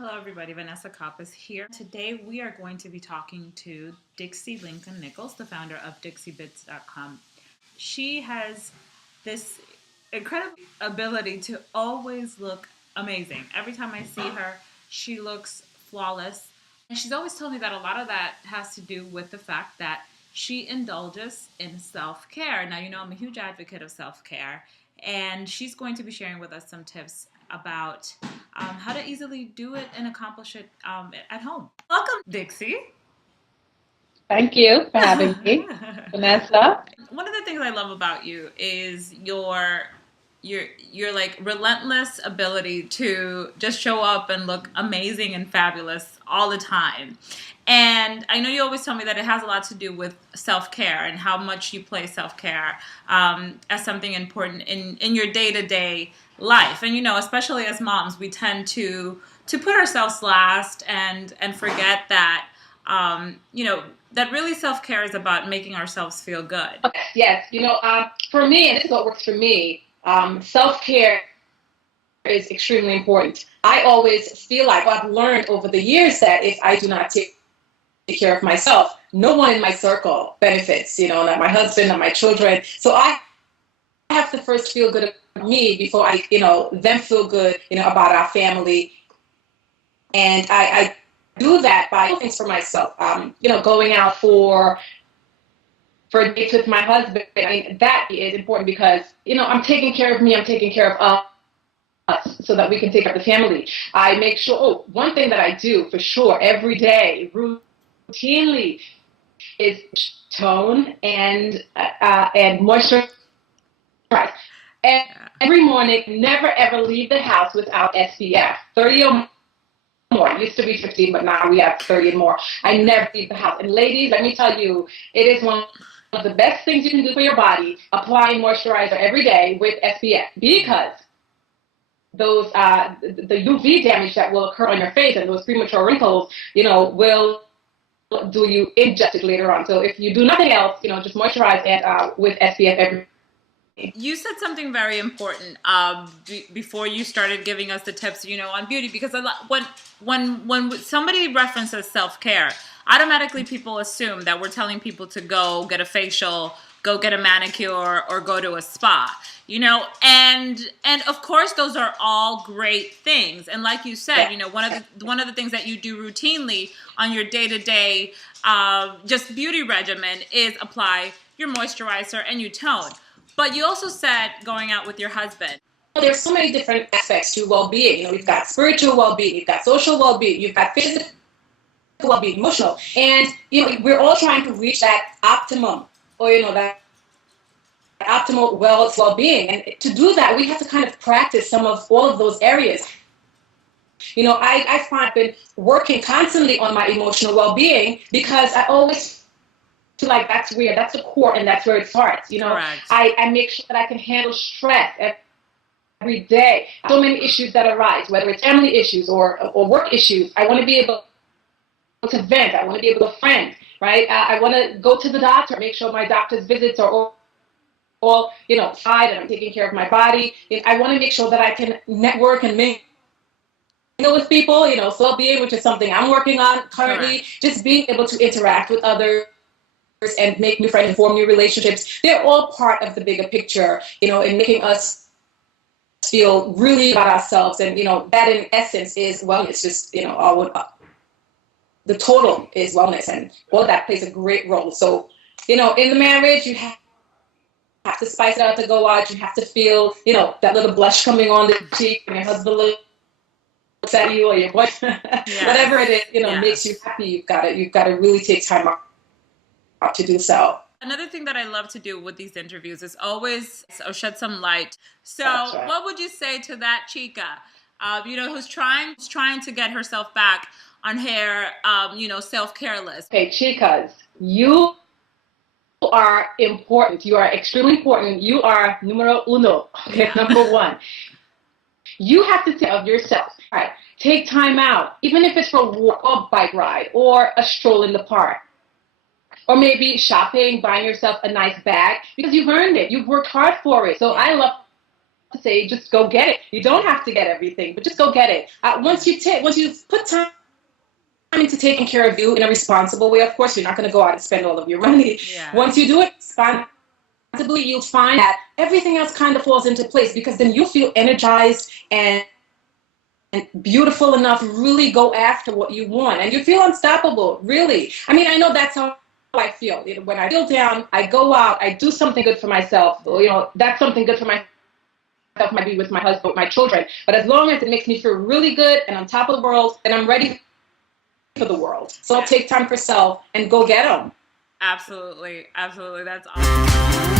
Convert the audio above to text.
Hello, everybody. Vanessa Coppes here. Today, we are going to be talking to Dixie-Lincoln-Nichols, the founder of DixieBits.com. She has this incredible ability to always look amazing. Every time I see her, she looks flawless. And she's always told me that a lot of that has to do with the fact that she indulges in self-care. Now, I'm a huge advocate of self-care, and she's going to be sharing with us some tips about how to easily do it and accomplish it at home. Welcome, Dixie. Thank you for having me, Vanessa. One of the things I love about you is your like relentless ability to just show up and look amazing and fabulous all the time. And I know you always tell me that it has a lot to do with self-care and how much you place self-care as something important in your day-to-day life. And especially as moms, we tend to put ourselves last and forget that that really self-care is about making ourselves feel good. Yes, for me, and this is what works for me, self-care is extremely important. I always feel like I've learned over the years that if I do not take care of myself, no one in my circle benefits, not my husband, not my children. So I have to first feel good about me before I, them feel good, about our family. And I do that by doing things for myself, going out for dates with my husband. I mean, that is important because, I'm taking care of me, I'm taking care of us so that we can take care of the family. I make sure, one thing that I do for sure every day, routinely, is tone and moisturize. And every morning, never ever leave the house without SPF, 30 or more. It used to be 15, but now we have 30 and more. I never leave the house. And ladies, let me tell you, it is one of the best things you can do for your body, applying moisturizer every day with SPF, because those the UV damage that will occur on your face and those premature wrinkles, will do you injustice later on. So if you do nothing else, just moisturize and with SPF every day. You said something very important before you started giving us the tips, on beauty, because when somebody references self-care, automatically people assume that we're telling people to go get a facial, go get a manicure, or go to a spa, and of course those are all great things. And like you said, one of the things that you do routinely on your day-to-day just beauty regimen is apply your moisturizer and you tone. But you also said going out with your husband. There's so many different aspects to well-being. You've got spiritual well-being, you've got social well-being, you've got physical well-being, emotional, and we're all trying to reach that optimum, or that optimal well-being. And to do that, we have to kind of practice some of all of those areas. I find I've been working constantly on my emotional well-being because I always feel like that's the core, and that's where it starts. Correct. I make sure that I can handle stress every day. So many issues that arise, whether it's family issues or work issues. I want to be able to vent. I want to be able to friend, right? I want to go to the doctor, make sure my doctor's visits are all fine, and I'm taking care of my body. I want to make sure that I can network and mingle with people, well-being, which is something I'm working on currently. Correct. Just being able to interact with others and make new friends and form new relationships. They're all part of the bigger picture, in making us feel really about ourselves. And, that in essence is wellness. Just, the total is wellness, and all of that plays a great role. So, in the marriage, you have to spice it out to go out. You have to feel, that little blush coming on the cheek, and your husband looks at you, or your boyfriend, Yes. whatever it is, Yes. makes you happy. You've got to really take time out to do so. Another thing that I love to do with these interviews is always shed some light. So Right. What would you say to that chica, who's trying to get herself back on her, self-care list? Okay, chicas, you are important. You are extremely important. You are numero uno. Okay, number one. You have to take care of yourself. All right, take time out, even if it's for a walk or bike ride or a stroll in the park. Or maybe shopping, buying yourself a nice bag, because you've earned it. You've worked hard for it. So I love to say, just go get it. You don't have to get everything, but just go get it. Once you put time into taking care of you in a responsible way, of course, you're not going to go out and spend all of your money. Yeah. Once you do it responsibly, you'll find that everything else kind of falls into place, because then you feel energized and beautiful enough to really go after what you want, and you feel unstoppable, really. I mean, I know that's how I feel. When I feel down, I go out, I do something good for myself. That's something good for myself might be with my husband, my children. But as long as it makes me feel really good and on top of the world, then I'm ready for the world. So I'll take time for self and go get them. Absolutely. Absolutely. That's awesome.